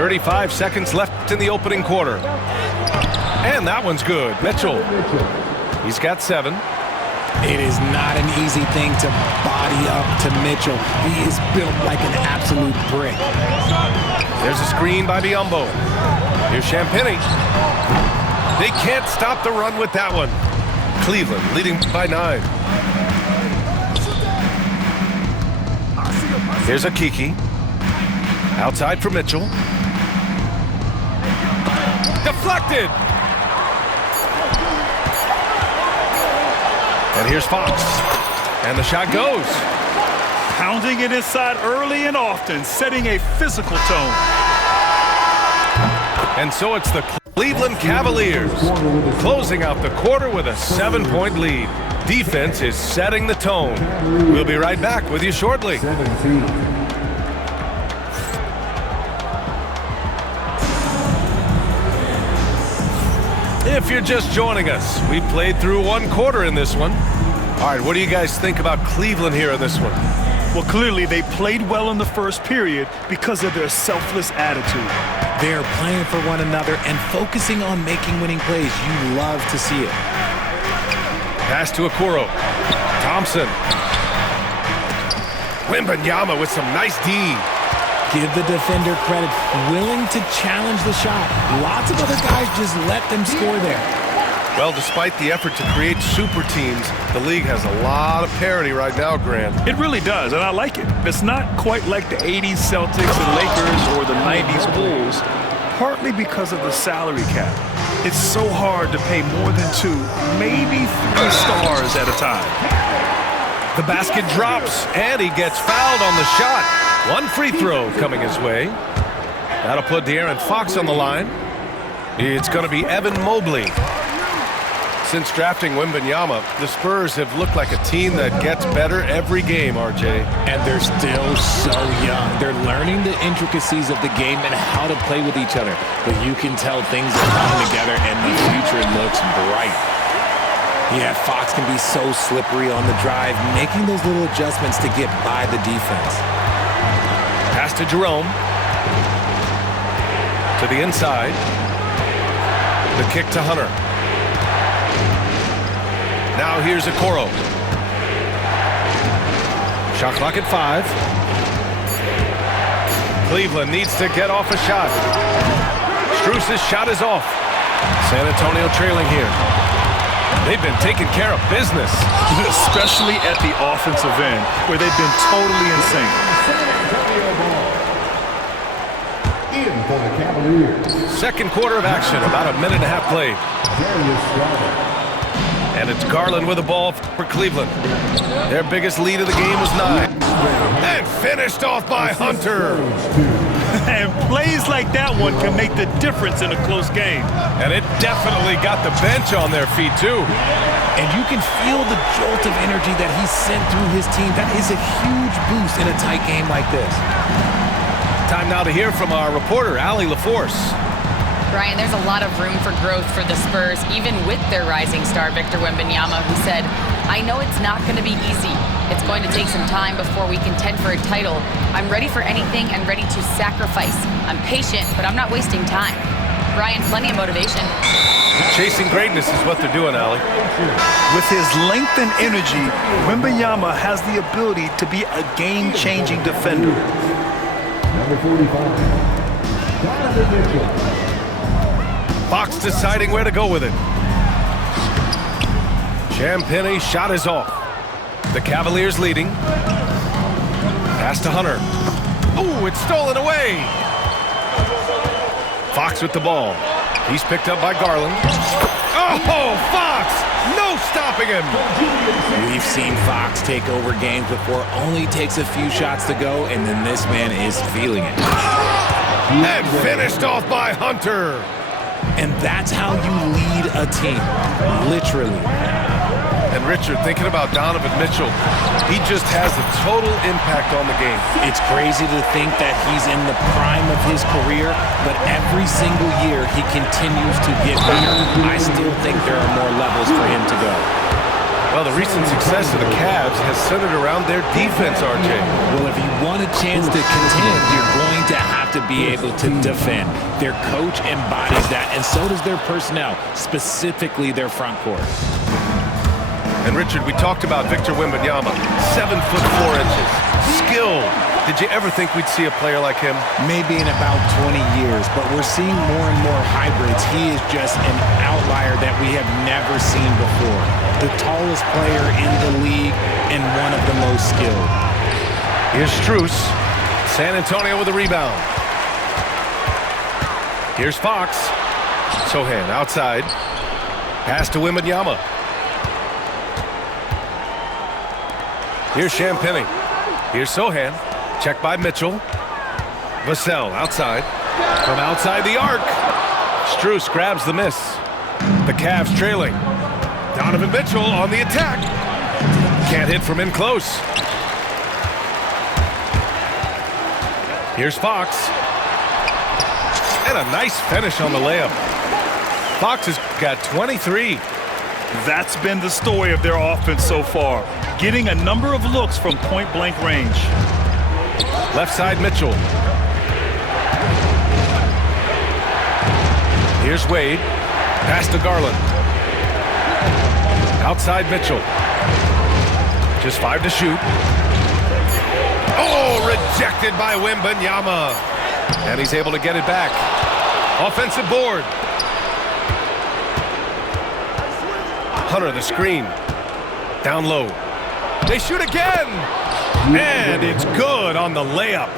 35 seconds left in the opening quarter. And that one's good. Mitchell. He's got 7. It is not an easy thing to body up to Mitchell. He is built like an absolute brick. There's a screen by Biyombo. Here's Champagnie. They can't stop the run with that one. Cleveland leading by 9. Here's a Kiki. Outside for Mitchell. Deflected. And here's Fox. And the shot goes. Pounding it inside early and often, setting a physical tone. And so it's the Cleveland Cavaliers closing out the quarter with a 7-point lead. Defense is setting the tone. We'll be right back with you shortly. If you're just joining us, we played through 1 quarter in this one. All right, what do you guys think about Cleveland here in this one? Well, clearly they played well in the first period because of their selfless attitude. They're playing for one another and focusing on making winning plays. You love to see it. Pass to Okoro. Thompson. Wembanyama with some nice D. Give the defender credit, willing to challenge the shot. Lots of other guys just let them score there. Well, despite the effort to create super teams, the league has a lot of parity right now, Grant. It really does, and I like it. It's not quite like the 80s Celtics and Lakers or the 90s Bulls, partly because of the salary cap. It's so hard to pay more than 2, maybe 3 stars at a time. The basket drops, and he gets fouled on the shot. 1 free throw coming his way. That'll put De'Aaron Fox on the line. It's going to be Evan Mobley. Since drafting Wembanyama, the Spurs have looked like a team that gets better every game, RJ. And they're still so young. They're learning the intricacies of the game and how to play with each other. But you can tell things are coming together, and the future looks bright. Yeah, Fox can be so slippery on the drive, making those little adjustments to get by the defense. Pass to Jerome. To the inside. The kick to Hunter. Now here's Okoro. Shot clock at 5. Cleveland needs to get off a shot. Strus's shot is off. San Antonio trailing here. They've been taking care of business. Especially at the offensive end, where they've been totally insane. Second quarter of action, about a minute and a half played. And it's Garland with the ball for Cleveland. Their biggest lead of the game was 9. And finished off by Hunter. And plays like that one can make the difference in a close game. And it definitely got the bench on their feet, too. And you can feel the jolt of energy that he sent through his team. That is a huge boost in a tight game like this. Time now to hear from our reporter, Allie LaForce. Brian, there's a lot of room for growth for the Spurs, even with their rising star, Victor Wembanyama, who said, "I know it's not going to be easy. It's going to take some time before we contend for a title. I'm ready for anything and ready to sacrifice. I'm patient, but I'm not wasting time." Brian, plenty of motivation. Chasing greatness is what they're doing, Allie. With his length and energy, Wembanyama has the ability to be a game-changing defender. Number 45, Donovan Mitchell. Fox deciding where to go with it. Champagnie shot is off. The Cavaliers leading. Pass to Hunter. Oh, it's stolen away. Fox with the ball. He's picked up by Garland. Oh, Fox! No stopping him. We've seen Fox take over games before. Only takes a few shots to go, and then this man is feeling it. And finished off by Hunter. And that's how you lead a team, literally. And Richard, thinking about Donovan Mitchell, he just has a total impact on the game. It's crazy to think that he's in the prime of his career, but every single year he continues to get better. I still think there are more levels for him to go. Well, the recent success of the Cavs has centered around their defense, RJ. Well, if you want a chance to contend, you're going to have have to be able to defend. Their coach embodies that, and so does their personnel, specifically their front court. And Richard, we talked about Victor Wembanyama, 7'4", skilled. Did you ever think we'd see a player like him? Maybe in about 20 years, but we're seeing more and more hybrids. He is just an outlier that we have never seen before. The tallest player in the league and one of the most skilled. Here's Strus. San Antonio with a rebound. Here's Fox. Sohan outside. Pass to Wembanyama. Here's Champagnie. Here's Sohan. Checked by Mitchell. Vassell outside. From outside the arc. Strus grabs the miss. The Cavs trailing. Donovan Mitchell on the attack. Can't hit from in close. Here's Fox. And a nice finish on the layup. Fox has got 23. That's been the story of their offense so far, getting a number of looks from point-blank range. Left side, Mitchell. Here's Wade. Pass to Garland. Outside, Mitchell. Just 5 to shoot. Oh, rejected by Wembanyama. And he's able to get it back. Offensive board. Hunter, the screen. Down low. They shoot again. And it's good on the layup.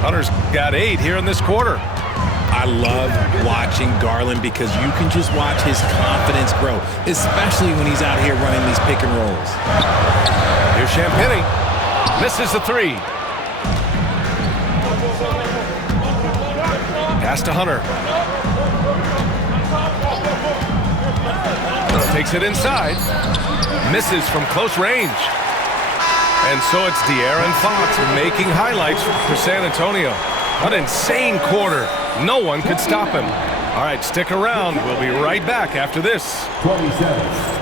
Hunter's got 8 here in this quarter. I love watching Garland because you can just watch his confidence grow, especially when he's out here running these pick and rolls. Here's Champagnie. Misses the 3. Pass to Hunter. Takes it inside. Misses from close range. And so it's De'Aaron Fox making highlights for San Antonio. An insane quarter. No one could stop him. All right, stick around. We'll be right back after this. 27.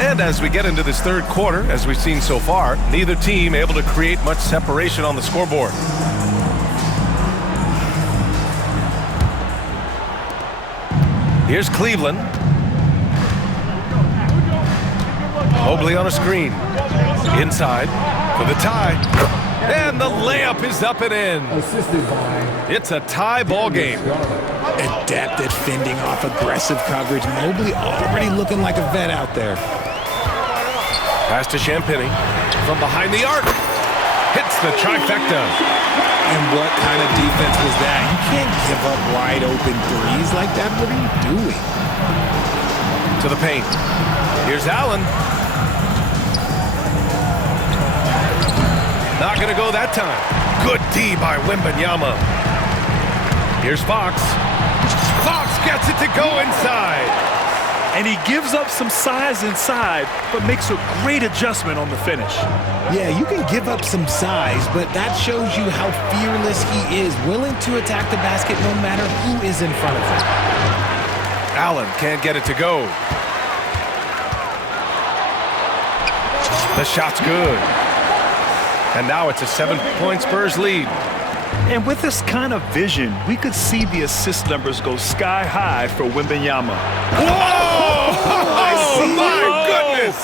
And as we get into this third quarter, as we've seen so far, neither team able to create much separation on the scoreboard. Here's Cleveland. Mobley on a screen. Inside for the tie. And the layup is up and in. Assisted by... It's a tie ball game. Adept at fending off aggressive coverage. Mobley already looking like a vet out there. Pass to Champagnie from behind the arc. Hits the trifecta. And what kind of defense was that? You can't give up wide open threes like that. What are you doing? To the paint. Here's Allen. Not going to go that time. Good D by Wembanyama. Here's Fox. Fox gets it to go inside. And he gives up some size inside, but makes a great adjustment on the finish. Yeah, you can give up some size, but that shows you how fearless he is, willing to attack the basket no matter who is in front of him. Allen can't get it to go. The shot's good. And now it's a 7-point Spurs lead. And with this kind of vision, we could see the assist numbers go sky high for Wembanyama. Whoa! Oh, my goodness!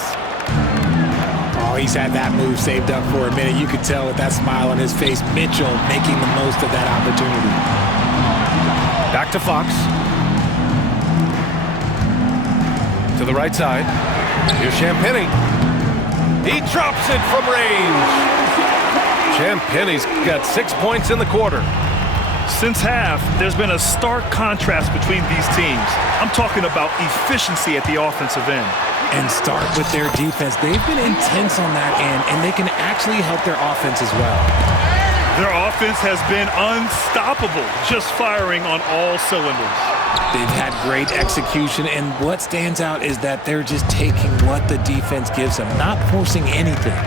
Oh, he's had that move saved up for a minute. You could tell with that smile on his face. Mitchell making the most of that opportunity. Back to Fox. To the right side. Here's Champagnie. He drops it from range. Champagnie's got 6 points in the quarter. Since half, there's been a stark contrast between these teams. I'm talking about efficiency at the offensive end. And start with their defense. They've been intense on that end, and they can actually help their offense as well. Their offense has been unstoppable, just firing on all cylinders. They've had great execution, and what stands out is that they're just taking what the defense gives them, not forcing anything.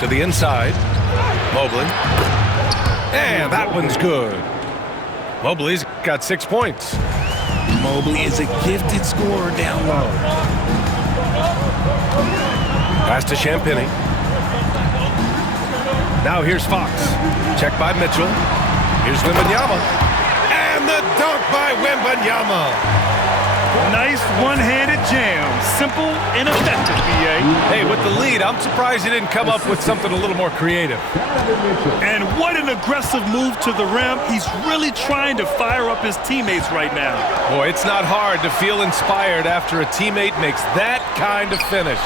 To the inside. Mobley. And that one's good. Mobley's got 6 points. Mobley is a gifted scorer down low. Pass to Champagny. Now here's Fox. Check by Mitchell. Here's Wembanyama. And the dunk by Wembanyama. Nice one-handed jam. Simple and effective, B.A. Hey, with the lead, I'm surprised he didn't come up with something a little more creative. And what an aggressive move to the rim. He's really trying to fire up his teammates right now. Boy, it's not hard to feel inspired after a teammate makes that kind of finish.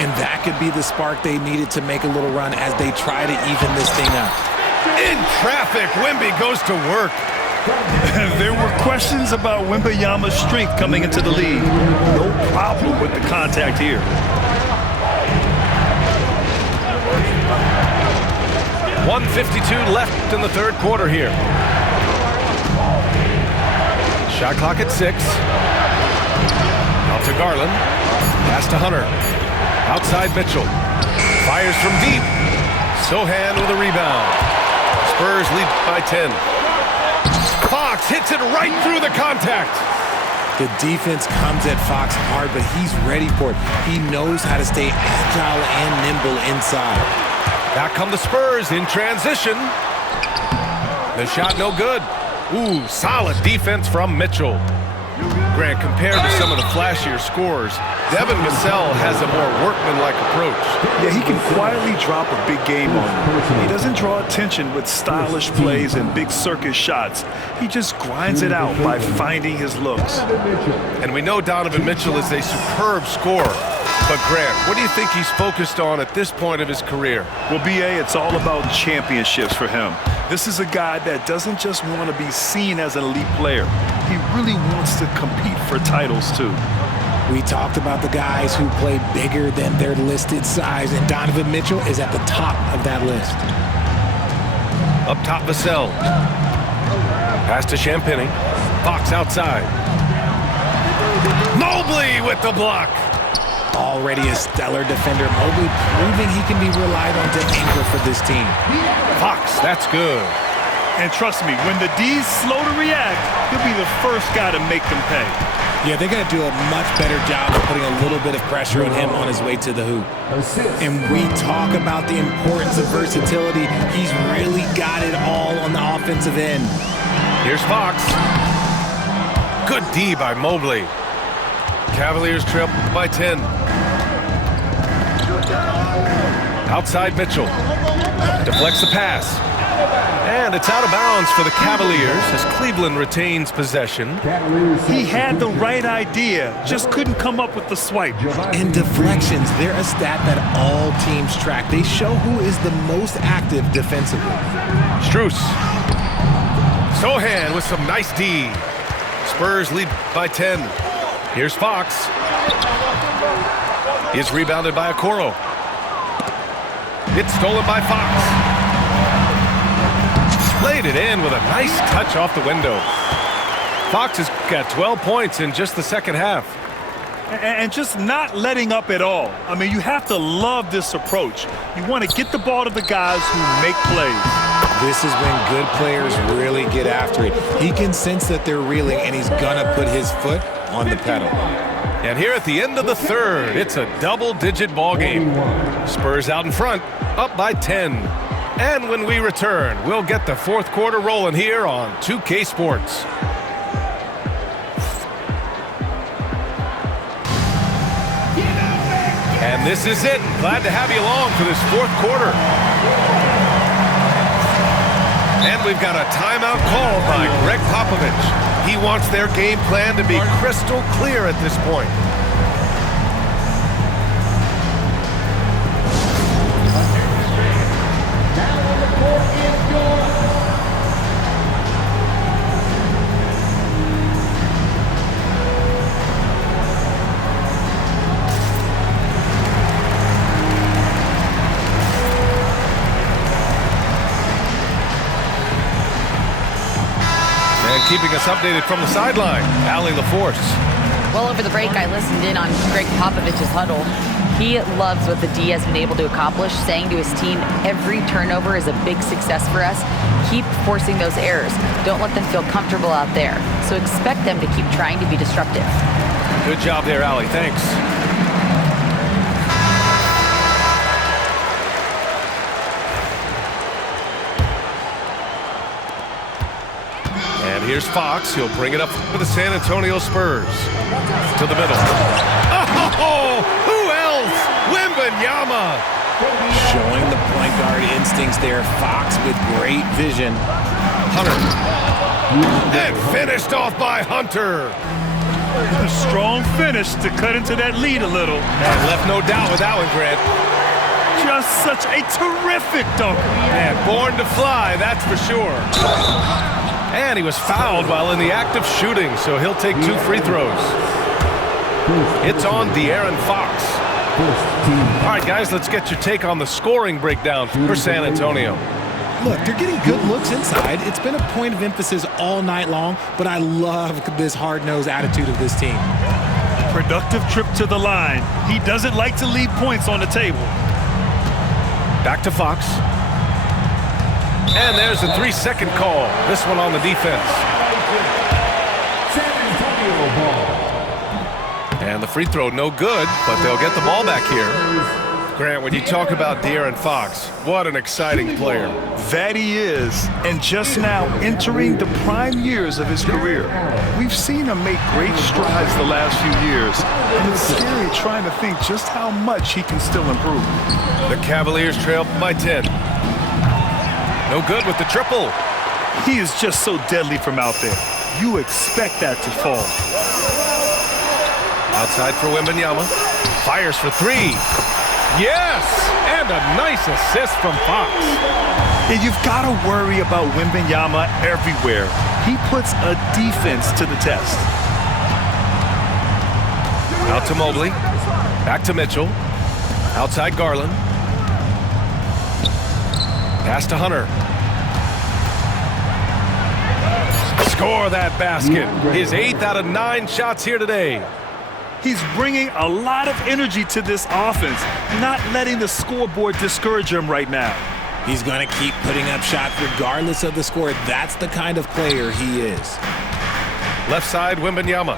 And that could be the spark they needed to make a little run as they try to even this thing up. In traffic, Wemby goes to work. There were questions about Wembanyama's strength coming into the league. No problem with the contact here. .152 left in the third quarter here. Shot clock at 6. Out to Garland. Pass to Hunter. Outside Mitchell. Fires from deep. Sohan with a rebound. Spurs lead by 10. Fox hits it right through the contact. The defense comes at Fox hard, but he's ready for it. He knows how to stay agile and nimble inside. Back come the Spurs in transition. The shot no good. Ooh, solid defense from Mitchell. Grant, compared to some of the flashier scores, Devin Vassell has a more workmanlike approach. Yeah, he can quietly drop a big game on you. He doesn't draw attention with stylish plays and big circus shots. He just grinds it out by finding his looks. And we know Donovan Mitchell is a superb scorer. But Grant, what do you think he's focused on at this point of his career? Well, B.A., it's all about championships for him. This is a guy that doesn't just want to be seen as an elite player. He really wants to compete for titles, too. We talked about the guys who play bigger than their listed size, and Donovan Mitchell is at the top of that list. Up top, Vassell. Pass to Champagny. Fox outside. Mobley with the block. Already a stellar defender, Mobley proving he can be relied on to anchor for this team. Fox, that's good. And trust me, when the D's slow to react, he'll be the first guy to make them pay. Yeah, they're going to do a much better job of putting a little bit of pressure on him on his way to the hoop. And we talk about the importance of versatility. He's really got it all on the offensive end. Here's Fox. Good D by Mobley. Cavaliers trail by 10. Outside Mitchell. Deflects the pass. And it's out of bounds for the Cavaliers as Cleveland retains possession. He had the right idea, just couldn't come up with the swipe. And deflections, they're a stat that all teams track. They show who is the most active defensively. Strus. Sohan with some nice D. Spurs lead by 10. Here's Fox. He's rebounded by Okoro. It's stolen by Fox. Laid it in with a nice touch off the window. Fox has got 12 points in just the second half. And just not letting up at all. I mean, you have to love this approach. You want to get the ball to the guys who make plays. This is when good players really get after it. He can sense that they're reeling, and he's going to put his foot on the pedal. And here at the end of the third, it's a double-digit ball game. Spurs out in front, up by 10. And when we return, we'll get the fourth quarter rolling here on 2K Sports. And this is it. Glad to have you along for this fourth quarter. And we've got a timeout call by Greg Popovich. He wants their game plan to be crystal clear at this point. Keeping us updated from the sideline, Allie LaForce. Well, over the break, I listened in on Greg Popovich's huddle. He loves what the D has been able to accomplish, saying to his team, every turnover is a big success for us. Keep forcing those errors. Don't let them feel comfortable out there. So expect them to keep trying to be disruptive. Good job there, Allie. Thanks. And here's Fox. He'll bring it up for the San Antonio Spurs. To the middle. Oh, who else? Wembanyama. Showing the point guard instincts there. Fox with great vision. Hunter. And finished off by Hunter. A strong finish to cut into that lead a little. And left no doubt with that one, Grant. Just such a terrific dunker. Man, born to fly, that's for sure. And he was fouled while in the act of shooting, so he'll take 2 free throws. It's on De'Aaron Fox. All right, guys, let's get your take on the scoring breakdown for San Antonio. Look, they're getting good looks inside. It's been a point of emphasis all night long, but I love this hard-nosed attitude of this team. Productive trip to the line. He doesn't like to leave points on the table. Back to Fox. And there's a 3-second call. This one on the defense. San Antonio ball. And the free throw no good, but they'll get the ball back here. Grant, when you talk about De'Aaron Fox, what an exciting player. That he is, and just now entering the prime years of his career. We've seen him make great strides the last few years, and it's scary trying to think just how much he can still improve. The Cavaliers trail by 10. No good with the triple. He is just so deadly from out there. You expect that to fall. Outside for Wembanyama. Fires for 3. Yes! And a nice assist from Fox. And you've got to worry about Wembanyama everywhere. He puts a defense to the test. Out to Mobley. Back to Mitchell. Outside Garland. Pass to Hunter. Score that basket. His 8th out of 9 shots here today. He's bringing a lot of energy to this offense, not letting the scoreboard discourage him right now. He's going to keep putting up shots regardless of the score. That's the kind of player he is. Left side, Wembanyama.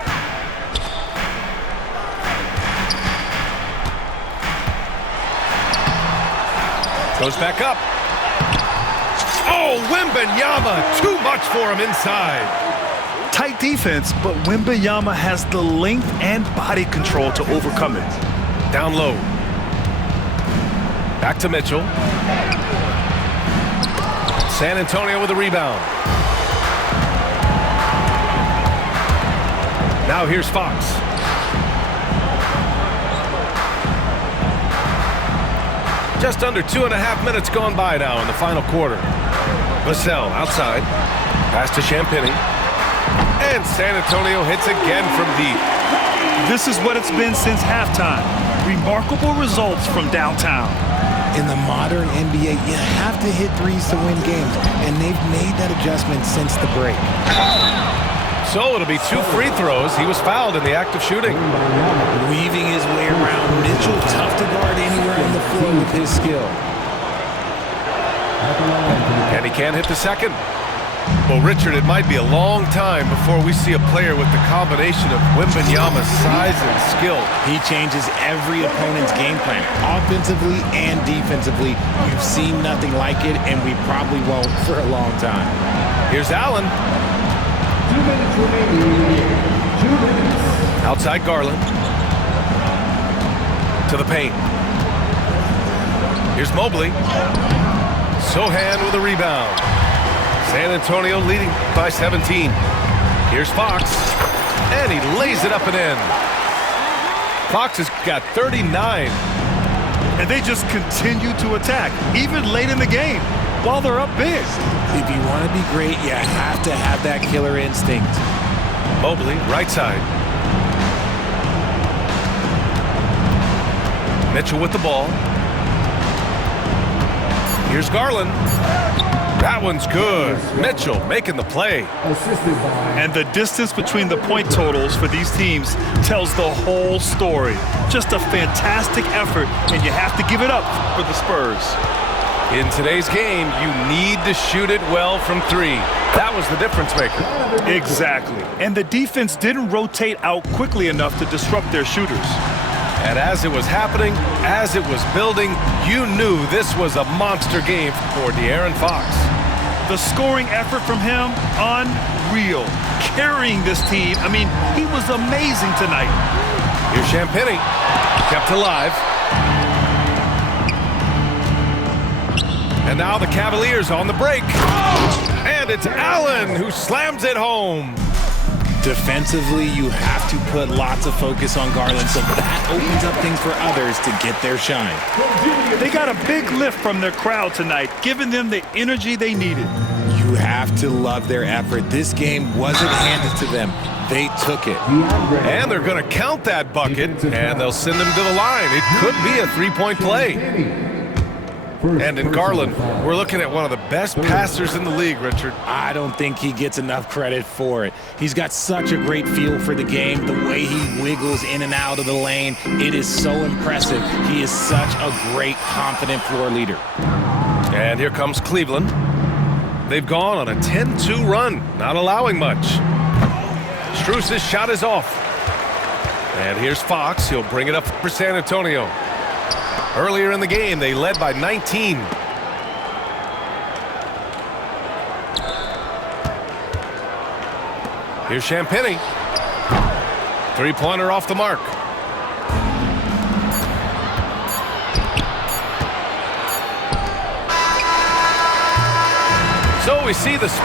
Goes back up. Oh, Wembanyama, too much for him inside. Tight defense, but Wembanyama has the length and body control to overcome it. Down low. Back to Mitchell. San Antonio with a rebound. Now here's Fox. Just under 2.5 minutes gone by now in the final quarter. Vassell outside. Pass to Champagny. And San Antonio hits again from deep. This is what it's been since halftime. Remarkable results from downtown. In the modern NBA, you have to hit threes to win games, and they've made that adjustment since the break. So it'll be 2 free throws. He was fouled in the act of shooting. Weaving his way around. Mitchell tough to guard anywhere on the floor with his skill. And he can't hit the second. Well, Richard, it might be a long time before we see a player with the combination of Wembanyama's size and skill. He changes every opponent's game plan, offensively and defensively. We've seen nothing like it, and we probably won't for a long time. Here's Allen. 2 minutes remaining. 2 minutes. Outside Garland. To the paint. Here's Mobley. Sohan with a rebound. San Antonio leading by 17. Here's Fox. And he lays it up and in. Fox has got 39. And they just continue to attack, even late in the game, while they're up big. If you want to be great, you have to have that killer instinct. Mobley, right side. Mitchell with the ball. Here's Garland. That one's good. Mitchell making the play. Assisted by And the distance between the point totals for these teams tells the whole story. Just a fantastic effort, and you have to give it up for the Spurs. In today's game, you need to shoot it well from three. That was the difference maker. Exactly. And the defense didn't rotate out quickly enough to disrupt their shooters. And as it was happening, as it was building, you knew this was a monster game for De'Aaron Fox. The scoring effort from him, unreal. Carrying this team, I mean, he was amazing tonight. Here's Champagnie, kept alive. And now the Cavaliers on the break. And it's Allen who slams it home. Defensively, you have to put lots of focus on Garland, so that opens up things for others to get their shine. They got a big lift from their crowd tonight, giving them the energy they needed. You have to love their effort. This game wasn't handed to them. They took it. And they're going to count that bucket, and they'll send him to the line. It could be a three-point play. And in Garland, we're looking at one of the best passers in the league, Richard. I don't think he gets enough credit for it. He's got such a great feel for the game, the way he wiggles in and out of the lane. It is so impressive. He is such a great, confident floor leader. And here comes Cleveland. They've gone on a 10-2 run, not allowing much. Strus's shot is off. And here's Fox. He'll bring it up for San Antonio. Earlier in the game, they led by 19. Here's Champagnie. Three-pointer off the mark. So we see the Spurs.